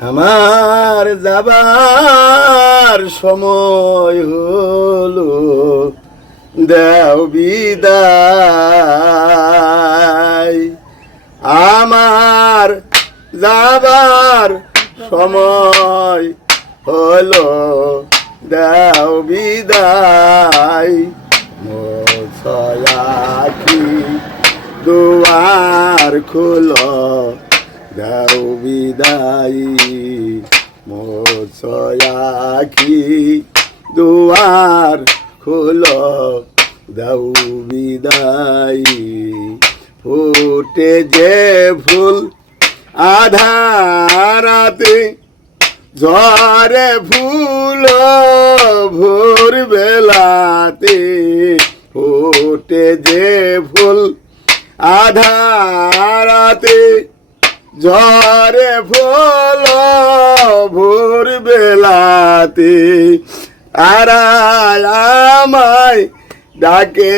আমার যাবার সময় হলো, দেও বিদায়। আমার যাবার সময় হলো, দেও বিদায়। মোছায়াকি দুয়ার খোলো, দাও বিদায়। মোছায়াকি দুয়ার খোলো, দাও বিদায়। ফুটে যে ফুল আধারাতে, ঝরে ফুল ভোর বেলাতে। ফুটে যে ফুল আধারাতে, ঝরে ফুল ভোর বেলাতে। তারায় আমায় ডাকে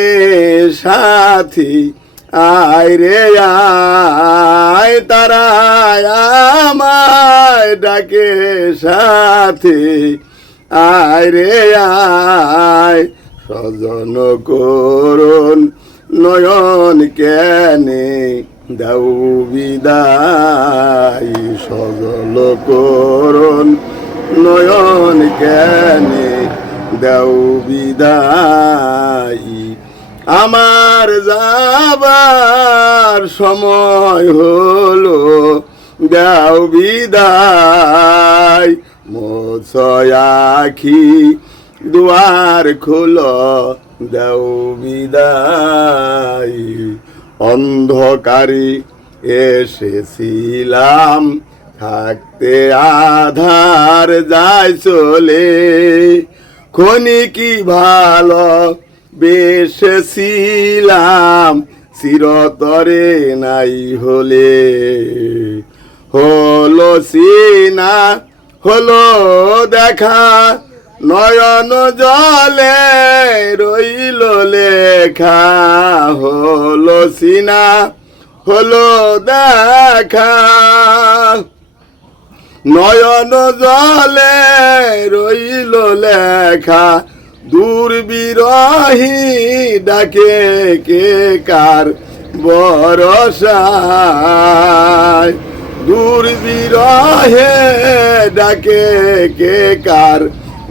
সাথী, আয় রে আয়। তারায় আমায় ডাকে সাথী, আয় রে আয়। সজন করুন নয়ন কেনে, দাও বিদায়। সজল করুন নয়ন কেনে, দাও বিদায়। আমার যাবার সময় হলো, দাও বিদায়। মোছায়াকি দুয়ার খোলো, দাও বিদায়। অন্ধকারে এসেছিলাম, থাকতে আধার যায় চলে। ক্ষণিকি ভালো বেসেছিলাম, চিরতরে নাই হলে। হলো সিনা হলো দেখা, নয়ন জলে রইল লেখা। হলো সিনা হলো দেখা, নয়ন জলে রইল লেখা। দূর বিরহী ডাকে কে কার বরসায়। দূর বিরহে ডাকে কে কার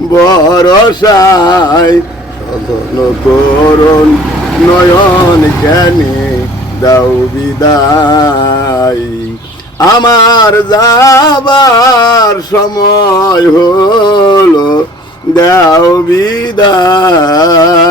বরসায়। সদন করুন নয়ন কেনে, দাও বিদায়। আমার যাবার সময় হলো, দাও বিদায়।